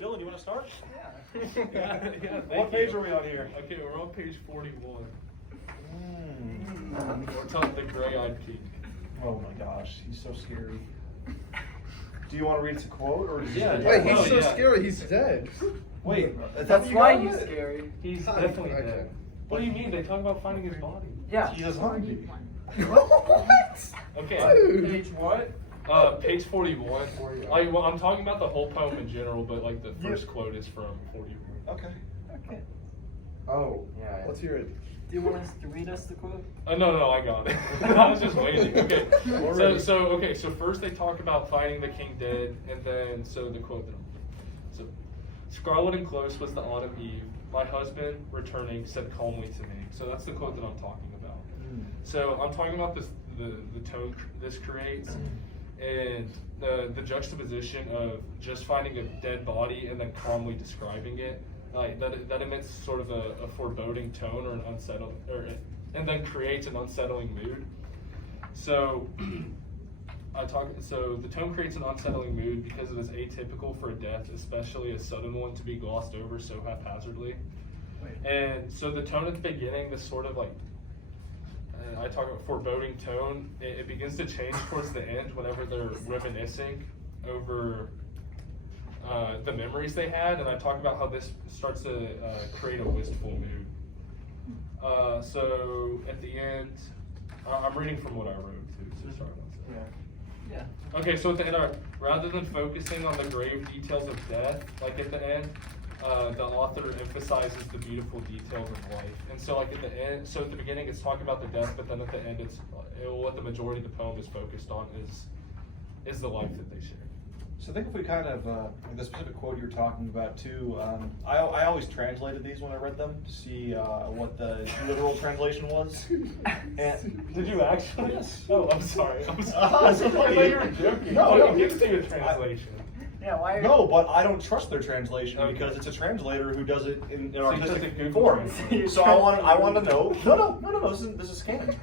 Dylan, you want to start? Yeah. What page are we on here? Okay, we're on page 41. We're talking the gray-eyed king. Oh my gosh, he's so scary. Do you want to read us a quote or? Wait, he's so scary. He's dead. Wait, That's why he's scary. He's definitely dead. What do you mean? They talk about finding his body. Yeah. He doesn't want to be. What? Okay. Page what? Page 41. Well, I'm talking about the whole poem in general, but like the first quote is from 41. Okay. Oh, Yeah. let's hear it. Do you want us to read us the quote? No, I got it. I was just waiting. Okay. So first they talk about finding the king dead, and then the quote then. So, Scarlet and close was the autumn eve. My husband, returning, said calmly to me. So that's the quote that I'm talking about. So I'm talking about the tone this creates, and the juxtaposition of just finding a dead body and then calmly describing it. Like that emits sort of a foreboding tone or an unsettled, and then creates an unsettling mood. So the tone creates an unsettling mood because it is atypical for a death, especially a sudden one, to be glossed over so haphazardly. And so the tone at the beginning, this sort of like, I talk about foreboding tone, it begins to change towards the end whenever they're reminiscing over the memories they had, and I talk about how this starts to create a wistful mood. So at the end, I'm reading from what I wrote too, so sorry about that. Yeah. Okay, so at the end, rather than focusing on the grave details of death, like at the end, the author emphasizes the beautiful details of life. And so like at the end, so at the beginning it's talking about the death, but then at the end it's what the majority of the poem is focused on is the life that they share. So I think if we kind of, the specific quote you're talking about too, I always translated these when I read them to see what the literal translation was. And Did you actually? Yes. Oh, I'm sorry. I Uh-huh. thought you were joking. No. It gives you a translation. Yeah, why are No, but I don't trust their translation Okay. because it's a translator who does it in So you just artistic Google form. it. So I want to know. No. This is canon.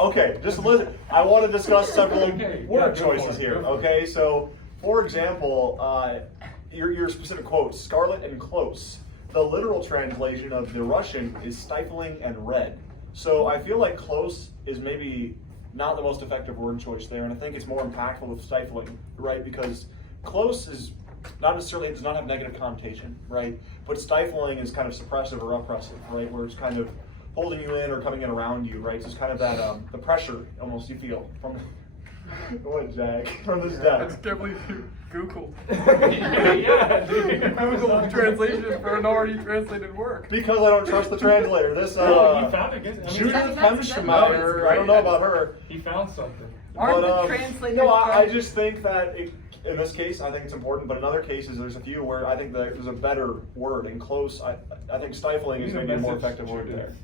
Okay, just listen. I want to discuss several Okay, word go for choices it, here. go for it. Okay, so for example, your specific quote, scarlet and close. The literal translation of the Russian is stifling and red. So I feel like close is maybe not the most effective word choice there, and I think it's more impactful with stifling, right? Because close is not necessarily, it does not have negative connotation, right? But stifling is kind of suppressive or oppressive, right? Where it's kind of holding you in or coming in around you, right? So it's kind of that, the pressure almost you feel from, what, Jack? From this I death. just can't believe you Googled. Yeah, dude. Googled translation for an already translated work. Because I don't trust the translator. This, You found it good. I mean, Judith that's Hemschmeier, great. I don't know about her. He found something. Aren't But, the translators? no, I just think that in this case, I think it's important. But in other cases, there's a few where I think that there's a better word. And close, I think stifling is Leave a maybe a more message, effective word Judith. there.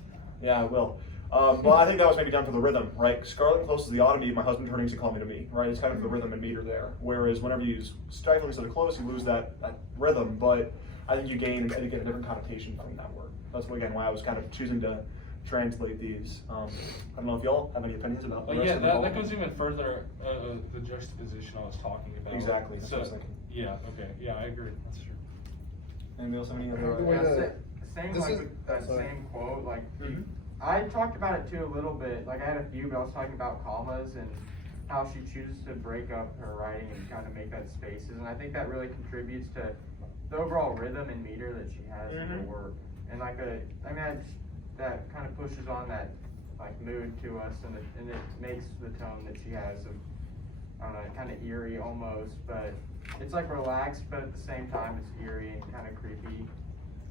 Yeah, I will. Well, I think that was maybe done for the rhythm, right? Scarlet and close is the autumn eve, my husband turning to call me to me, right? It's kind of the rhythm and meter there. Whereas whenever you use stifling instead of close, you lose that rhythm. But I think you get a different connotation from that word. That's again why I was kind of choosing to translate these. I don't know if y'all have any opinions about the Well, rest yeah, of the that poem. goes even further, the juxtaposition I was talking about. Exactly, that's So, what I was thinking. yeah, okay, yeah, I agree, that's true. Anybody else have any The other? way Yeah, that- same this like is- with that sorry. same quote. Like Mhm. I talked about it too a little bit. Like I had a few, but I was talking about commas and how she chooses to break up her writing and kind of make that spaces. And I think that really contributes to the overall rhythm and meter that she has in her work. And like that kind of pushes on that like mood to us, and it makes the tone that she has of, I don't know, kind of eerie almost, but it's like relaxed, but at the same time it's eerie and kind of creepy.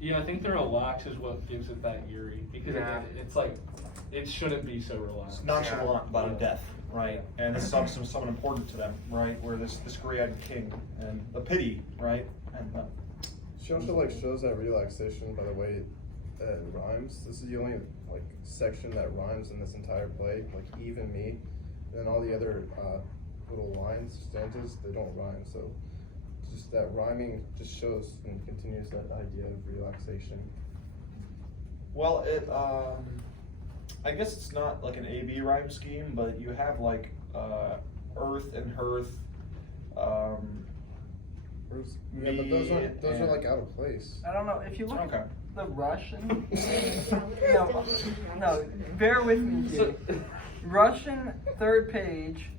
Yeah, I think the relax is what gives it that eerie, because Yeah. it's like, it shouldn't be so relaxed. It's nonchalant about a death, right? And this is obviously someone important to them, right? Where this gray-eyed king and the pity, right? And She also like shows that relaxation by the way that it rhymes. This is the only like section that rhymes in this entire play, like Eve and me. And then all the other little lines, stanzas, they don't rhyme. So just that rhyming just shows and continues that idea of relaxation. well, I guess it's not like an A-B rhyme scheme, but you have like earth and hearth. Yeah, but those are like out of place. I don't know, if you look Okay. at the Russian, no, bear with me here. Russian, third page,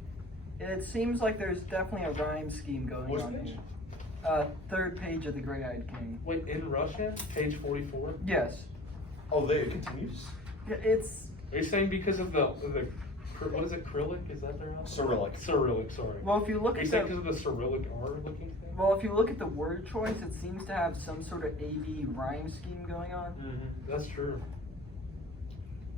it seems like there's definitely a rhyme scheme going Which on page? here. Third page of the Gray-Eyed King. Wait, in Russian, page 44. Yes. Oh, it continues? Yeah, it's, Are you saying because of the what is it, Cyrillic? Is that their alphabet? Cyrillic. Cyrillic, sorry. well, if you look Are you at saying the, because of the Cyrillic R looking thing? well, if you look at the word choice, it seems to have some sort of AD rhyme scheme going on. Mm-hmm. That's true.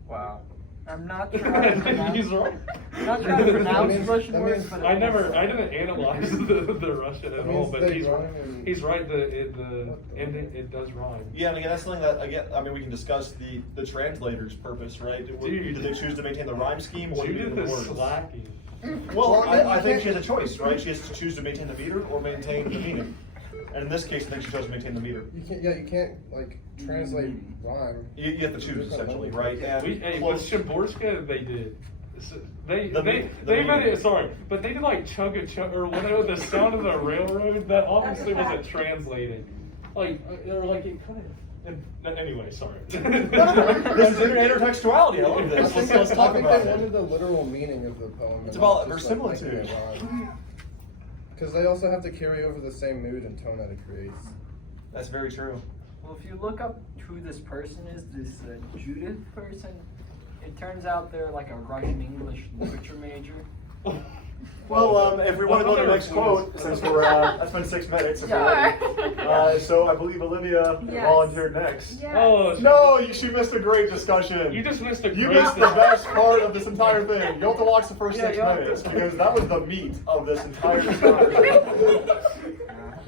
Wow. I'm not sure how to pronounce, He's right. I'm not sure how to pronounce means- Russian that words, means- but it I looks like- didn't analyze the Russian at That all, means but they he's rhyme and- he's right. The ending, it does rhyme. Yeah, and again, that's something that, again, I mean, we can discuss the translator's purpose, right? Dude. Do they choose to maintain the rhyme scheme or Judith the is words? slacking. Well, Well, I you think she can't- has a choice, right? She has to choose to maintain the meter or maintain the meaning. And in this case, I think she chose to maintain the meter. You can't like translate rhyme. You have to choose, essentially, right? And With close- Shiborska, they did. They The made meaning. it. Sorry, but they did like chug or whatever. The sound of the railroad that obviously wasn't translating. Like or like it kind of. Anyway, sorry. This is intertextuality. I love I this. think, Let's talk I think about they it. wanted the literal meaning of the poem. It's and about not just, like, verisimilitude. making it rhyme. Because they also have to carry over the same mood and tone that it creates. That's very true. Well, if you look up who this person is, this Judith person, it turns out they're like a Russian English literature major. Well, if we want to go to the next quote, since we're that's been 6 minutes. if we're ready. So I believe Olivia Yes. volunteered next. Yes. Oh No, she missed a great discussion. You just missed a You great missed the best part of this entire thing. You'll have to watch the first Yeah, 6 you'll have to- minutes because that was the meat of this entire discussion.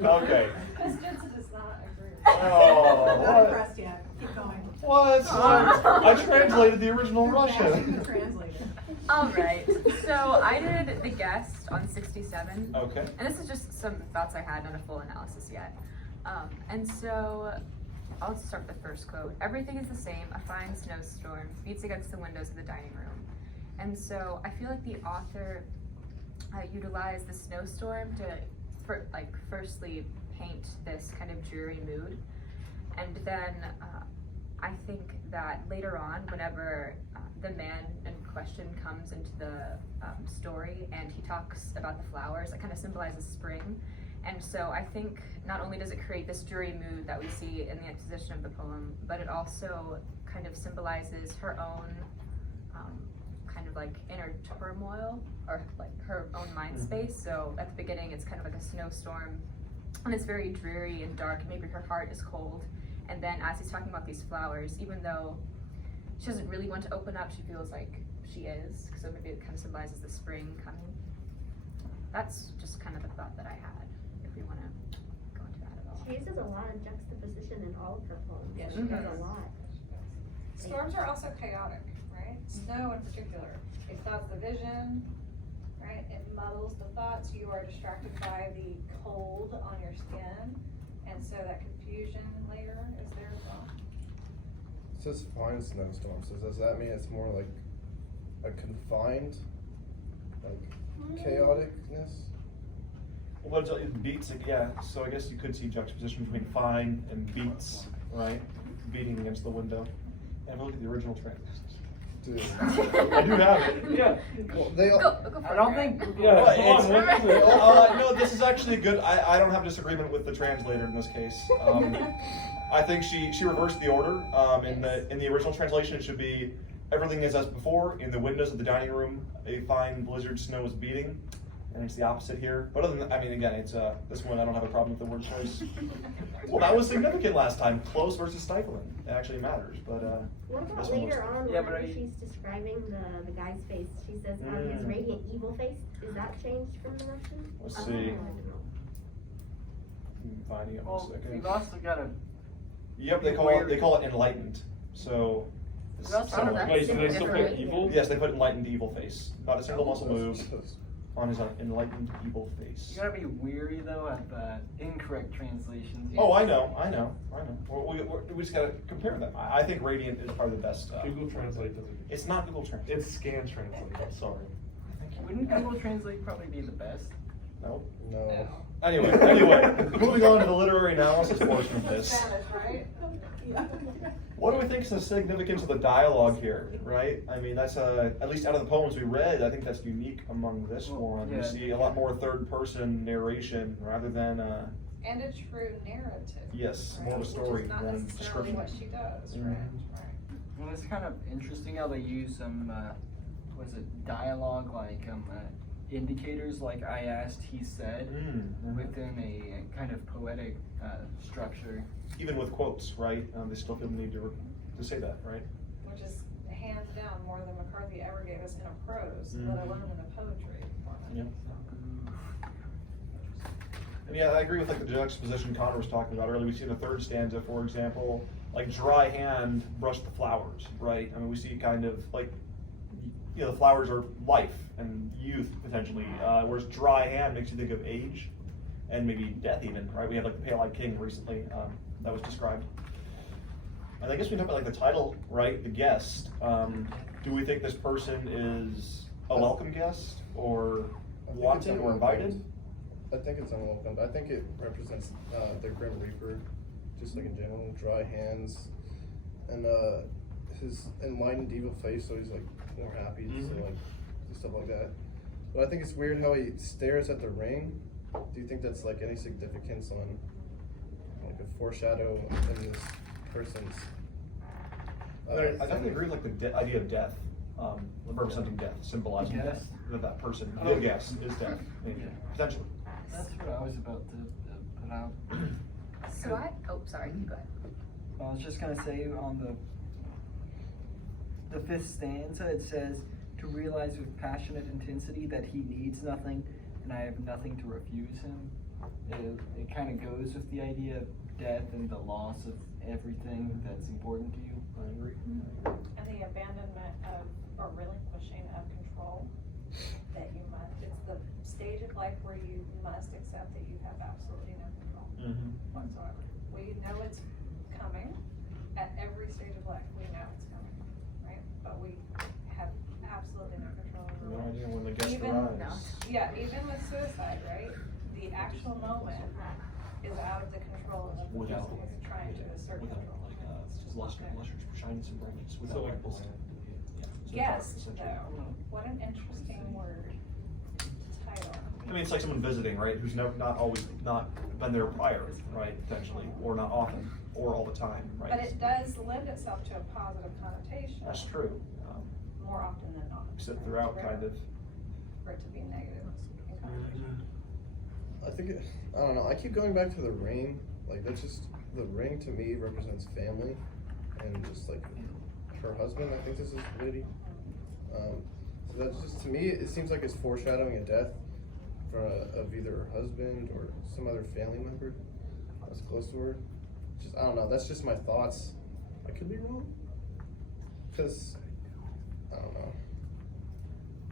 Okay. Miss Jensen does not agree. Oh, Not what? impressed yet. Keep going. What? I translated the original Russian. Translated. All right, so I did the guest on 67. Okay. And this is just some thoughts I had, not a full analysis yet. And so I'll start with the first quote. Everything is the same, a fine snowstorm beats against the windows of the dining room. And so I feel like the author utilized the snowstorm to, firstly paint this kind of dreary mood. And then I think that later on, whenever the man in question comes into the story and he talks about the flowers, it kind of symbolizes spring. And so I think not only does it create this dreary mood that we see in the exposition of the poem, but it also kind of symbolizes her own kind of like inner turmoil or like her own mind space. So at the beginning, it's kind of like a snowstorm and it's very dreary and dark, and maybe her heart is cold. And then as he's talking about these flowers, even though she doesn't really want to open up, she feels like she is. So maybe it kind of symbolizes the spring coming. That's just kind of the thought that I had, if we want to go into that at all. She uses a lot of juxtaposition in all of her poems. Yes, She she does does. a lot. Storms are also chaotic, right? Snow in particular. It clouds the vision, right? It muddles the thoughts. You are distracted by the cold on your skin. And so that confusion layer is there as well. It says fine snowstorm, so does that mean it's more like a confined, like chaoticness? Well, it beats, yeah. So I guess you could see juxtaposition between fine and beats, right? Beating against the window. And look at the original translations. Dude. I do have it. Yeah. Well, they all, Go for I it, don't Greg. think. Yeah. But Come on, it's- what is it? no, this is actually good. I don't have disagreement with the translator in this case. I think she reversed the order. In the original translation, it should be everything is as before. In the windows of the dining room, a fine blizzard snow is beating, and it's the opposite here. But other than that, I mean, again, it's this one I don't have a problem with the word choice. Well, that was significant last time. Close versus stifling. It actually matters. But What about this one later looks- on, Yeah, but whenever are you- she's describing the guy's face, she says his radiant evil face. Is that changed from the Russian? Let's I see. don't know. Finding it in a Well, second. we've also got a. Yep, they call it enlightened. So. it's That's similar. not Wait, do they still put different. evil? Yes, they put enlightened evil face. Not a single muscle That's- moves that's- on his enlightened evil face. You gotta be weary though at the incorrect translations. here. Oh, I know. We just gotta compare them. I think Radiant is probably the best. Google Translate doesn't. It's not Google Translate. It's Scan Translate. I'm sorry. Wouldn't Google Translate probably be the best? No. No. Anyway, moving on to the literary analysis portion of this. Spanish, right? What do we think is the significance of the dialogue here, right? I mean, that's at least out of the poems we read, I think that's unique among this one. We yeah. see a lot more third-person narration rather than, And a true narrative. yes, right? more of a story Which is not than necessarily description. what she does, Mhm. right? Well, it's kind of interesting how they use some, was it dialogue, like indicators, like I asked, he said, within a kind of poetic structure. Even with quotes, right? They still feel the need to say that, right? Which is hands down more than McCarthy ever gave us in a prose, let Mhm. alone in a poetry format. Yeah. And yeah, I agree with like the juxtaposition Connor was talking about earlier. We see in the third stanza, for example, like dry hand brush the flowers, right? I mean, we see kind of like, you know, the flowers are life and youth potentially, whereas dry hand makes you think of age and maybe death even, right? We have like the Pale-Eyed King recently that was described. And I guess we talk about like the title, right? The guest. Do we think this person is a welcome guest or I think wanted it's or invited? unwelcomed. I think it's unwelcomed. I think it represents the Grim Reaper, just like in general, dry hands, and his enlightened evil face. So he's like more happy, so like stuff like that. But I think it's weird how he stares at the ring. Do you think that's like any significance on like a foreshadow in this person's? I definitely agree with like the idea of death, representing death, symbolizing Yes. death. That person, the guest, is death, maybe, potentially. That's what I was about to put out. So sorry, you go ahead. I was just gonna say on the fifth stanza, it says, to realize with passionate intensity that he needs nothing and I have nothing to refuse him. It kind of goes with the idea of death and the loss of everything that's important to you. I agree. And the abandonment of, or relinquishing of control that you must, it's the stage of life where you must accept that you have absolutely no control whatsoever. We know it's coming at every stage of life, we know it's coming, right? But we have absolutely no control over No it. idea when the guest Even- arrives. Yeah, even with suicide, right? The actual moment is out of the control of the person Without- who's trying to assert Without control. like It's just luster, not there. shining some brightness. So, like, Guest, though, what an interesting word title. I mean, it's like someone visiting, right? Who's not always not been there prior, right? Potentially, or not often, or all the time, right? But it does lend itself to a positive connotation. That's true. More often than not. Except throughout, kind of. For it to be negative in connotation. I think I don't know. I keep going back to the ring. Like that's just the ring to me represents family, and just like her husband. I think this is lady. So that's just to me. It seems like it's foreshadowing a death of either her husband or some other family member that's close to her. Just I don't know. That's just my thoughts. I could be wrong. Cause I don't know.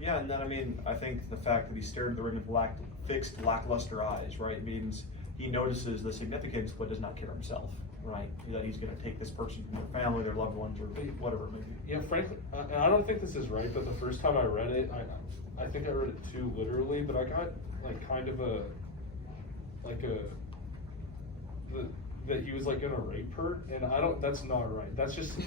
Yeah, and then I mean, I think the fact that he stared at the ring with fixed, lackluster eyes, right, means he notices the significance but does not care himself, right? That he's going to take this person from their family, their loved ones, or whatever it may be. Yeah, frankly, and I don't think this is right, but the first time I read it, I think I read it too literally, but I got like kind of that he was like gonna rape her, and that's not right. That's just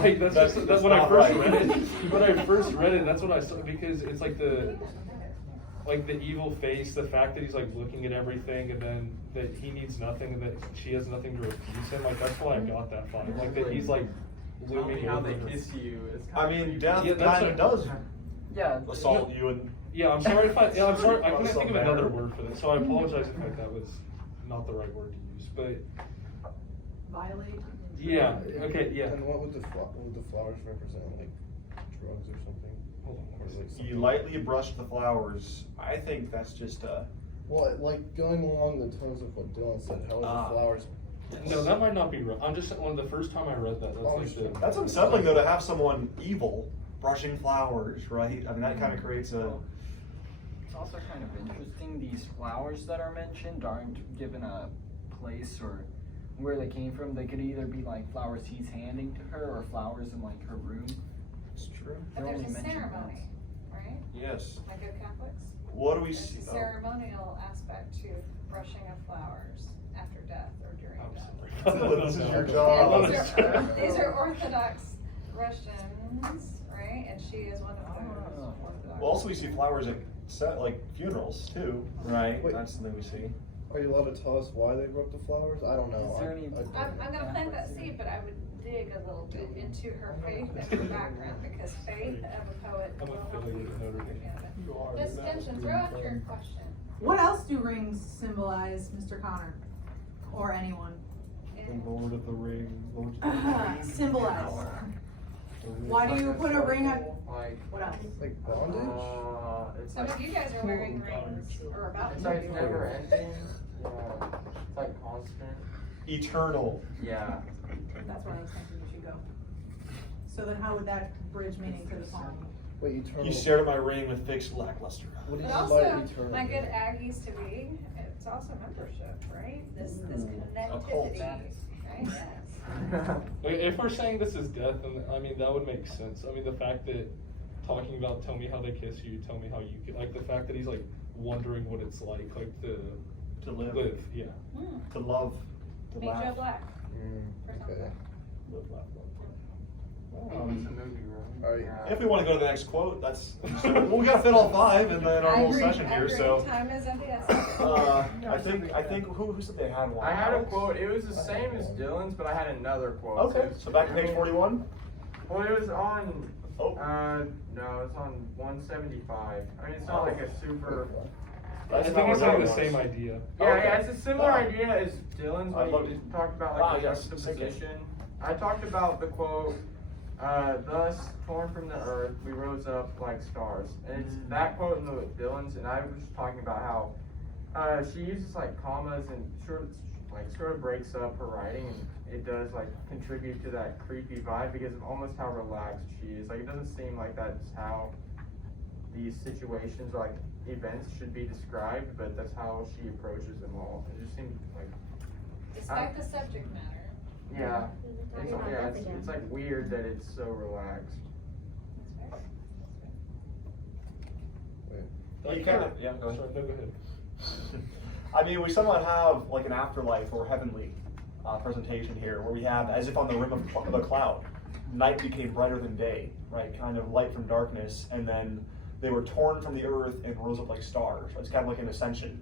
like that's when I first read it. When I first read it, that's what I saw, because it's like the evil face, the fact that he's like looking at everything, and then that he needs nothing, and that she has nothing to refuse him. Like that's why I got that vibe. Like that he's like Tell me looming how over they her. kiss you. It's I kinda mean, creepy. death Yeah, that's kind of what- does Yeah. assault you and. Yeah, I'm sorry if I'm sorry, I couldn't Assault think of matter. another word for this, so I apologize if that was not the right word to use, but Violate. yeah, okay, yeah. And what would the flowers represent? Like drugs or something? Hold on. Or like You something- lightly brush the flowers. I think that's just Well, like going along the tones of what Dylan said, how are the flowers? No, that might not be right. I'm just saying, the first time I read that, that's like the. That's unsettling though to have someone evil brushing flowers, right? I mean, that kind of creates a. It's also kind of interesting, these flowers that are mentioned aren't given a place or where they came from. They could either be like flowers he's handing to her or flowers in like her room. It's true. But They're there's only a mentioned ceremony, right? Yes. Like good Catholics. What do we There's see? a ceremonial aspect to brushing of flowers after death or during death. This is your job. And these are Orthodox Russians, right? And she is one of those Orthodox. Well, also we see flowers at like funerals too, right? Wait. That's something we see. Are you allowed to tell us why they wrote the flowers? I don't know. Is there any- I'm gonna plant that seed, but I would dig a little bit into her faith and her background, because faith of a poet I'm will help affiliated you. with Notre Dame. You are. Miss Stinson, throw out your question. What else do rings symbolize, Mr. Connor? Or anyone? The Lord of the Ring. Symbolize. Why do you put a ring on? Like, What else? Like bondage? it's Some like, of you guys are wearing rings, or about it's to. like never ending. Yeah, it's like constant. Eternal. Yeah. That's where I was thinking you should go. So then how would that bridge meaning to the poem? Wait, eternal. You stared at my ring with fixed lackluster. What do you But mean by also, eternal? my good Aggies to be, it's also membership, right? This cult. connectivity, right? Yes. If we're saying this is death, then I mean that would make sense. I mean the fact that talking about tell me how they kiss you, tell me how you can, like the fact that he's like wondering what it's like To live. yeah. To love. To Meet Joe laugh. Black, Mm, or okay. something. Live, laugh, love. It's a movie, right? Alright. Yeah. If we want to go to the next quote, that's well, we gotta fit all five in our I whole agree, session I here. agree. So, Time is of the essence. I think who said they had one? I had a Alex? quote. It was the same as Dylan's, but I had another quote. Okay, so back to page 41. Well, it was on. Oh. No, it's on 175. I mean, it's not like a super. I That's think not he's what saying that the was. same idea. Yeah, Okay. yeah, it's a similar Oh. idea as Dylan's I when love he it. talked about Ah, like the yes, sink it. juxtaposition. I talked about the quote, thus torn from the earth, we rose up like stars. And it's that quote in the Dylan's, and I was just talking about how she uses like commas and sort of breaks up her writing, and it does like contribute to that creepy vibe because of almost how relaxed she is. Like it doesn't seem like that's how these situations or like events should be described, but that's how she approaches them all. It just seems like Despite the subject matter. yeah, We're it's, talking about yeah, death it's, again. it's like weird that it's so relaxed. That's fair. Wait. You kind of, yeah, go ahead. Sorry, no, go ahead. I mean, we somewhat have like an afterlife or heavenly presentation here, where we have, as if on the rim of a cloud, night became brighter than day, right? Kind of light from darkness, and then they were torn from the earth and rose up like stars. It's kind of like an ascension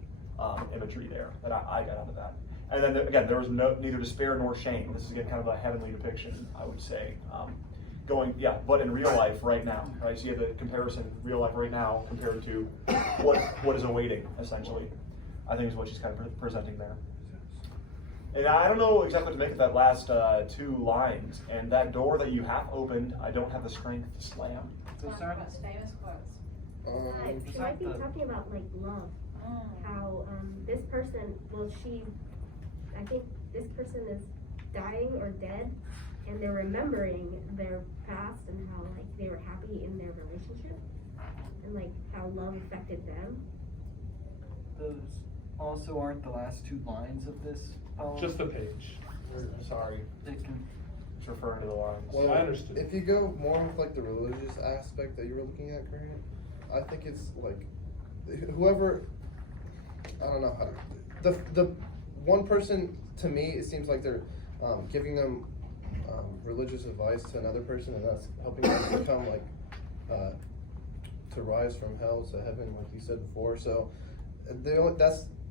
imagery there that I got out of that. And then again, there was neither despair nor shame. This is again kind of a heavenly depiction, I would say. But in real life right now, right? So you have the comparison, real life right now compared to what is awaiting, essentially. I think is what she's kind of presenting there. And I don't know exactly what to make of that last two lines. And that door that you have opened, I don't have the strength to slam. It's one of the most famous quotes. She might be talking about like love. How this person, I think this person is dying or dead, and they're remembering their past and how like they were happy in their relationship, and like how love affected them. Those also aren't the last two lines of this poem. Just the page. Sorry, They can, it's referring to the lines. Well, I understood. If you go more with like the religious aspect that you were looking at, Grant, I think it's like whoever, I don't know how the one person, to me it seems like they're giving them religious advice to another person, and that's helping them become like to rise from hell to heaven, like you said before. So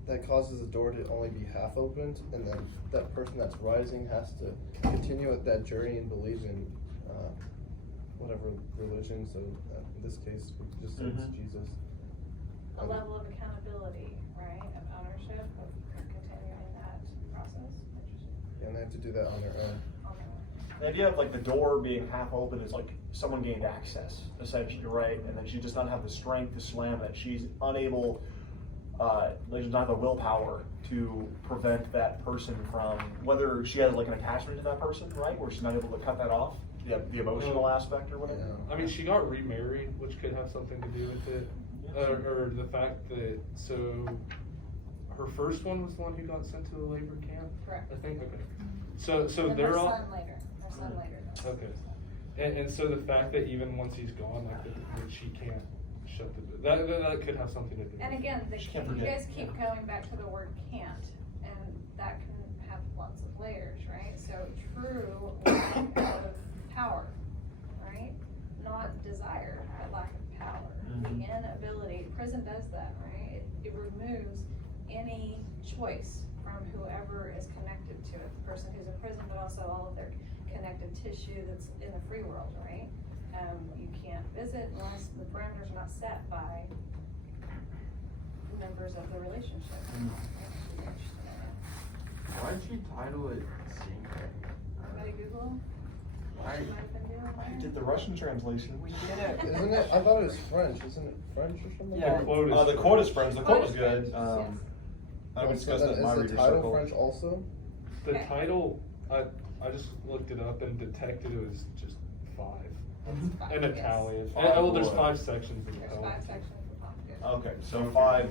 that causes the door to only be half opened, and then that person that's rising has to continue with that journey and believe in whatever religion. So in this case, we could just say it's Jesus. A level of accountability, right, of ownership, of continuing that process. Interesting. And they have to do that on their own. On their own. The idea of like the door being half open is like someone gained access, essentially, right? And then she does not have the strength to slam it. She's unable, she does not have the willpower to prevent that person from, whether she has like an attachment to that person, right? Where she's not able to cut that off, the emotional aspect or whatever. Yeah. I mean, she got remarried, which could have something to do with it. Or the fact that, so, her first one was the one who got sent to the labor camp? Correct. I think, okay. So And they're her all. son later. Her son later. Okay. And so the fact that even once he's gone, like that she can't shut the door. That could have something to do. And again, She can't you forget. guys keep going back to the word can't, and that can have lots of layers, right? So true lack of power, right? Not desire, but lack of power. The inability, prison does that, right? It removes any choice from whoever is connected to it, the person who's in prison, but also all of their connective tissue that's in the free world, right? You can't visit unless the parameters are not set by members of the relationship. Why'd she title it Sinker? Everybody Google what she might have been doing I there. did the Russian translation. We did it. Isn't it? I thought it was French. Isn't it French or something? Yeah. The quote is The quote is French. The quote was Quote good. is French, yes. I So discussed then that in my is the reader title circle. French also? The Okay. title, I just looked it up and detected it was just 5 Five, in yes. Italian. Five Oh, there's what? 5 sections in There's Italian. 5 sections of pocket. Okay, so 5.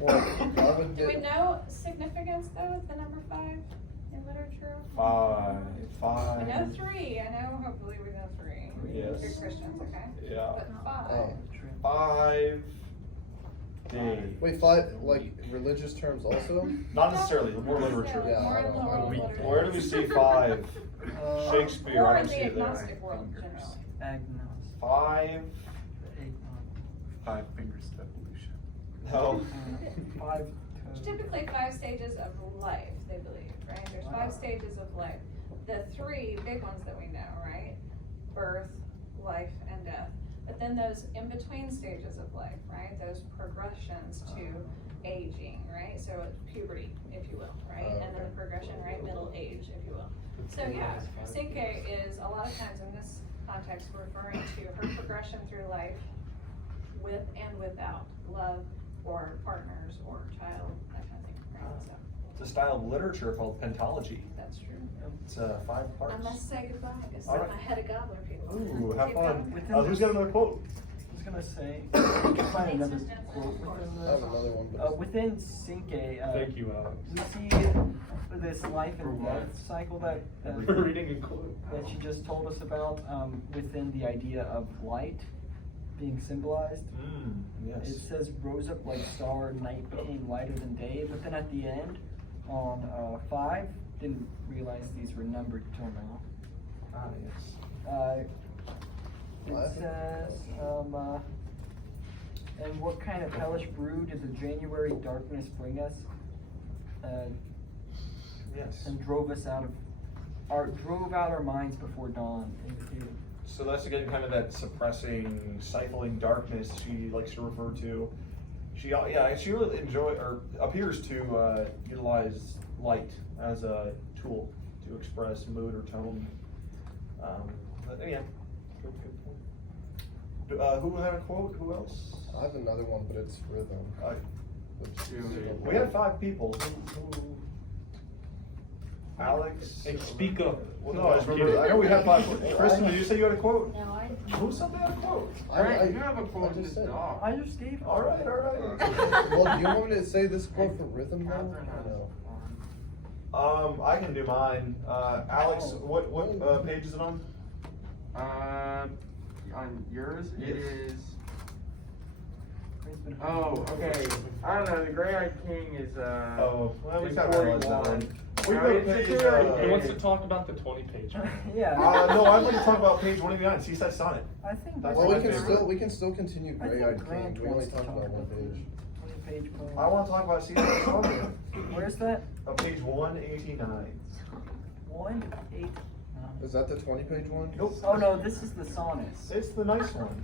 Well, why would Do we they- know significance though with the number 5 in literature? 5. I know 3. I know. Hopefully we know 3. Yes. You're Christians, okay? Yeah. But 5. Oh. 5 days. Wait, 5 like religious terms also? Not necessarily. More literature. Yeah, More I in the don't- I world don't- literature. Where do we see 5? Shakespeare. Or I in don't see the it there. agnostic world generally. Agnos. 5. Agnos. 5 fingers to evolution. No. 5 There's typically 5 stages of life, they believe, right? There's 5 stages of life. The 3 big ones that we know, right? Birth, life, and death. But then those in-between stages of life, right? Those progressions to aging, right? So puberty, if you will, right? And then the progression, right? Middle age, if you will. So yeah, Sinke is a lot of times in this context referring to her progression through life with and without love or partners or child, that kind of thing, right? So It's a style of literature called pentology. that's true. It's 5 parts. I must say goodbye, because All right. I had a gobbler people. Ooh, have Keep fun. going. Who's got another quote? I was gonna say, you can find another quote within I have another one, but it's- within Sinke, Thank you, Alex. we see this life and death cycle that Reading a quote. that she just told us about, within the idea of light being symbolized. It Yes. says rose up like star, night became lighter than day, but then at the end, on 5, didn't realize these were numbered till now. Yes. It says, and what kind of hellish brew did the January darkness bring us? Yes. And drove out our minds before dawn. Indicated. So that's again kind of that suppressing, stifling darkness she likes to refer to. She really appears to utilize light as a tool to express mood or tone. But yeah, good point. Who had a quote? Who else? I have another one, but it's rhythm. We had 5 people. Who? Alex. Hey, speak up. Well, no, I just I'm remember. kidding. I know we had 5. Kristen, did you say you had a quote? No, I. Who said they had a quote? Right, you have a quote I in just this said. dog. I just gave. All right. Well, do you want me to say this quote for rhythm though? Catherine has No. one. I can do mine. Alex, what page is it on? On yours, it is. It's been- Oh, okay. I don't know. The Gray-Eyed King is Oh, well, we is kind of realized that 41. one. We No, go to it's a page, good- He wants to talk about the 20-page. Yeah. no, I'm going to talk about page 189, Seaside Sonnet. I think That's Well, my we can favorite. still continue I think Gray-Eyed Grant King. We only wants to talked talk about one about page. 20-page poem. I want to talk about Seaside Sonnet. Where's that? Page 189. 1, 8. Is that the 20-page one? Nope. Oh no, this is the sonnet. It's the nice one.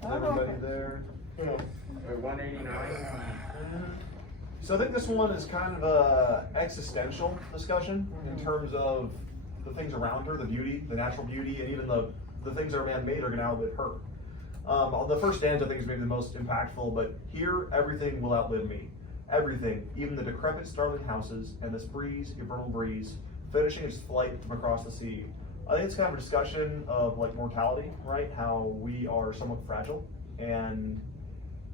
Is everybody there? Wait, 189. So I think this one is kind of a existential discussion in terms of the things around her, the beauty, the natural beauty, and even the things that are man-made are going to outlive her. The first stanza I think is maybe the most impactful, but here everything will outlive me. Everything, even the decrepit starling houses and this breeze, vernal breeze, finishing its flight from across the sea. I think it's kind of a discussion of like mortality, right? How we are somewhat fragile and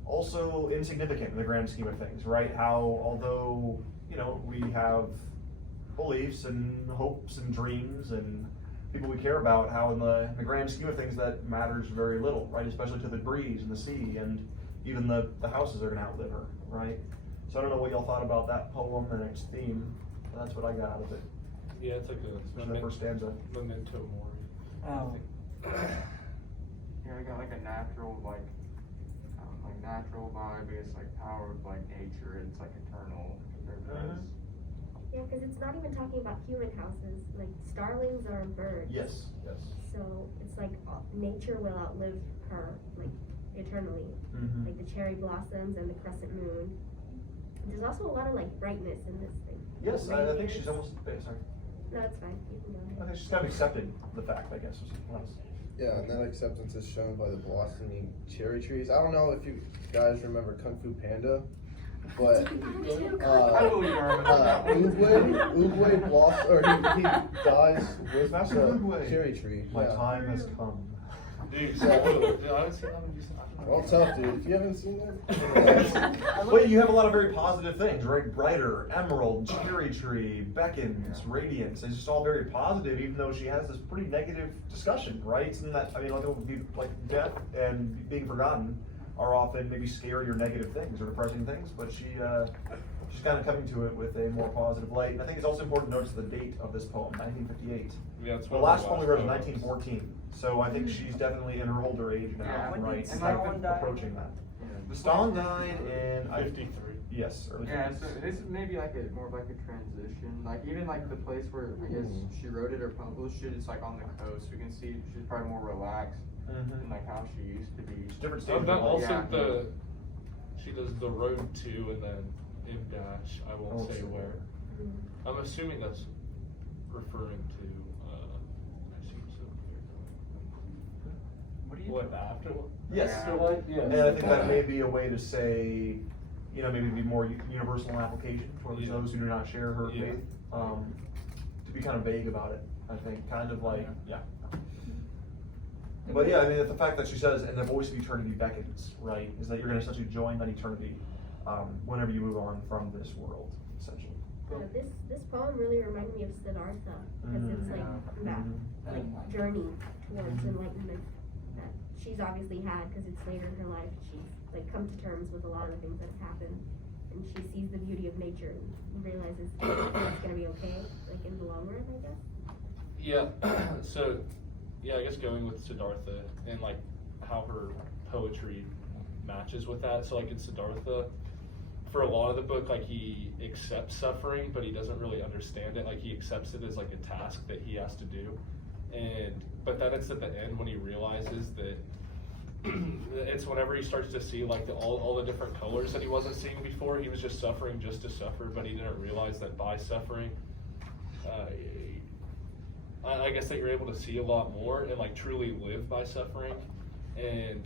also insignificant in the grand scheme of things, right? How although, we have beliefs and hopes and dreams and people we care about, how in the grand scheme of things that matters very little, right? Especially to the breeze and the sea, and even the houses are gonna outlive her, right? So I don't know what y'all thought about that poem and its theme, but that's what I got out of it. Yeah, it's like Especially the first stanza. memento mori. Oh. Yeah, I got like a natural, like natural vibe. It's like power of like nature. It's like eternal. Yeah, because it's not even talking about human houses. Like starlings are birds. Yes, yes. So it's like nature will outlive her, like eternally. Mhm. Like the cherry blossoms and the crescent moon. There's also a lot of like brightness in this thing. Yes, I think Radiance. she's almost, sorry. No, it's fine. You can go I ahead. think she's kind of accepted the fact, I guess, which is nice. Yeah, and that acceptance is shown by the blossoming cherry trees. I don't know if you guys remember Kung Fu Panda, but I believe you remember that one. Oogway blossom, or he dies with Master the Oogway. cherry tree. My yeah. time has come. Dude, Yeah. I haven't seen that one. Well, tough, dude. If you haven't seen that, Well, you have a lot of very positive things, right? Brighter, emerald, cherry tree, beckons, radiance. It's just all very positive, even though she has this pretty negative discussion, right? And that, I mean, like death and being forgotten are often maybe scary or negative things or depressing things, but she's kind of coming to it with a more positive light. And I think it's also important to notice the date of this poem, 1958. Yeah, it's The one of last one we wrote in poems. 1914, so I think she's definitely in her older age now, Yeah, when did right? Stalin die? Approaching that. Yeah. Stalin died in 53. Yes, early Yeah, 50s. so this is maybe like a more of like a transition. Like even like the place where I guess she wrote it or published it, it's like on the coast. We can see she's probably more relaxed than like how she used to be. It's different Oh, stages. but of life. also Yeah. she does the road to and then in dash. I won't say where. I'm assuming that's referring to. I see so What do you what after? Yes. Afterlife? Yeah. And I think that may be a way to say, maybe be more universal in application for Yeah. those who do not share her Yeah. faith. To be kind of vague about it, I think, kind of like, yeah. But yeah, I mean, the fact that she says, and the voice of eternity beckons, right, is that you're going to essentially join that eternity whenever you move on from this world, essentially. This poem really reminded me of Siddhartha, because it's like that like journey towards enlightenment that she's obviously had, because it's later in her life. She's like come to terms with a lot of the things that have happened, and she sees the beauty of nature and realizes it's gonna be okay, like in the long run, I guess. Yeah. So, yeah, I guess going with Siddhartha and like how her poetry matches with that. So like in Siddhartha, for a lot of the book, like he accepts suffering, but he doesn't really understand it. Like he accepts it as like a task that he has to do, but then it's at the end when he realizes that it's whenever he starts to see like all the different colors that he wasn't seeing before. He was just suffering just to suffer, but he didn't realize that by suffering, I guess that you're able to see a lot more and like truly live by suffering. And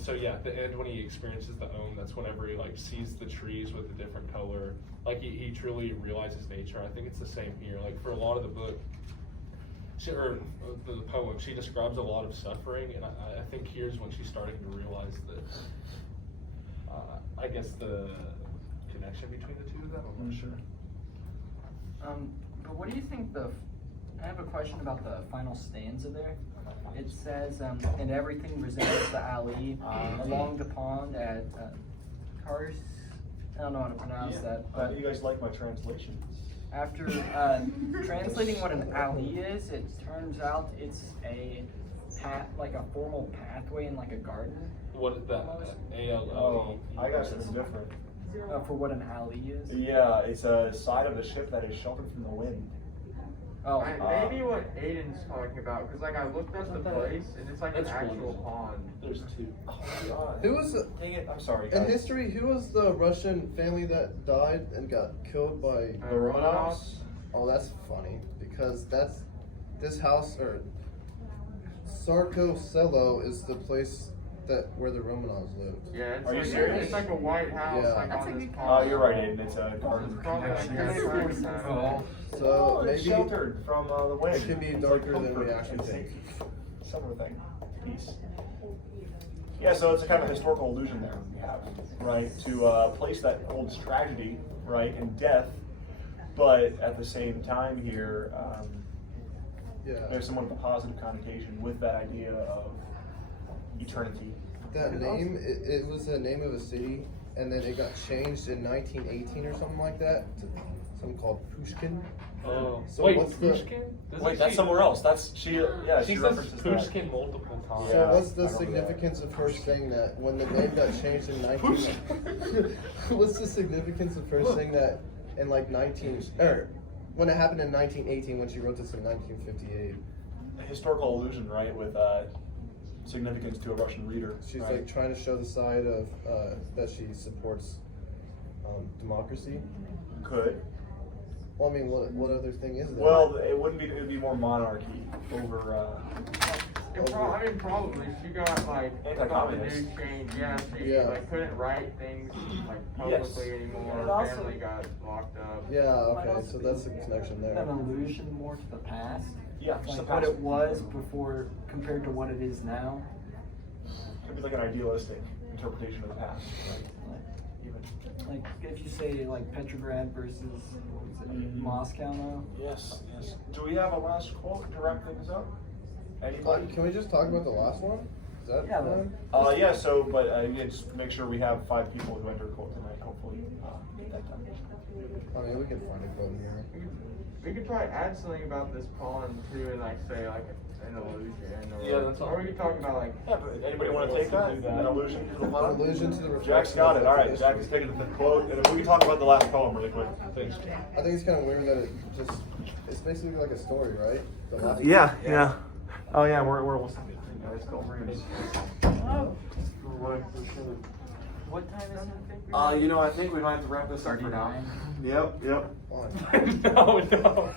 so yeah, at the end when he experiences the Om, that's whenever he like sees the trees with a different color. Like he truly realizes nature. I think it's the same here. Like for a lot of the book, the poem, she describes a lot of suffering, and I think here's when she's starting to realize that. I guess the connection between the two of them. I'm not sure. But what do you think I have a question about the final stanza there. It says, and everything resembles the alley along the pond at Kars. I don't know how to pronounce that. But you guys like my translations? after translating what an alley is, it turns out it's a like a formal pathway in like a garden. What is that? A-L-L-E. Oh, I got something different. For what an alley is. Yeah, it's a side of the ship that is sheltered from the wind. Oh, Maybe what Aiden's talking about, because like I looked up the place and it's like an That's actual cool. pond. There's two. Oh my god. Who was Dang it, I'm sorry, in guys. history? Who was the Russian family that died and got killed by The Romanovs? Oh, that's funny because that's this house or Sarko Selo is the place where the Romanovs lived. Yeah, it's Are you like, serious? It's like a white house Yeah. like That's on a this good pond. You're right, Aiden. It's a garden. It's probably like So Oh, it's maybe sheltered from the wind. it can be It's darker like than we comfort actually and think. safety. Similar thing. Peace. Yeah, so it's a kind of historical illusion there we have, right? To a place that holds tragedy, right, and death, but at the same time here, Yeah. There's somewhat of a positive connotation with that idea of eternity. That name, it was the name of a city, and then it got changed in 1918 or something like that to something called Pushkin. Oh, So wait, what's the- Pushkin? Doesn't Wait, that's she- somewhere else. That's she She says references that. Pushkin multiple times. So Yeah, what's the I remember that. significance of her saying that when the name got changed in 19... What's the significance of her saying that in like when it happened in 1918 when she wrote this in 1958? A historical allusion, right, with significance to a Russian reader. She's right? like trying to show the side of that she supports democracy. Could. Well, I mean, what other thing is there? Well, it wouldn't be. It would be more monarchy over. I mean, probably. She got like Anti-communist. the news changed. Yeah, she Yeah. like couldn't write things like Yes. publicly anymore. And Her also- family got locked up. Yeah, okay, so that's the connection there. An allusion more to the past. Yeah, just Like the what past. it was before compared to what it is now. Could be like an idealistic interpretation of the past, right? Even. Like if you say like Petrograd versus what was it, Mhm. Moscow now. Yes, yes. Do we have a last quote to wrap things up? Anybody? Can we just talk about the last one? Is that Yeah, fine? Yeah. So, but yeah, just make sure we have 5 people who enter a quote tonight. Hopefully, get that done. I mean, we can find a quote in here. We could try add something about this pawn too, and like say like an illusion, or Yeah, that's all. or we could talk about like. Yeah, but anybody want to take that? An allusion to the An pond? allusion to the reflection. Jack's got of it. All right, history. Jack is taking the quote, and then we can talk about the last poem really quick. Thanks. I think it's kind of weird that it's basically like a story, right? The last Yeah. Oh yeah, we're almost. Let's go. What time is it? I think we might have to wrap this up for now. 39. Yep. one. No.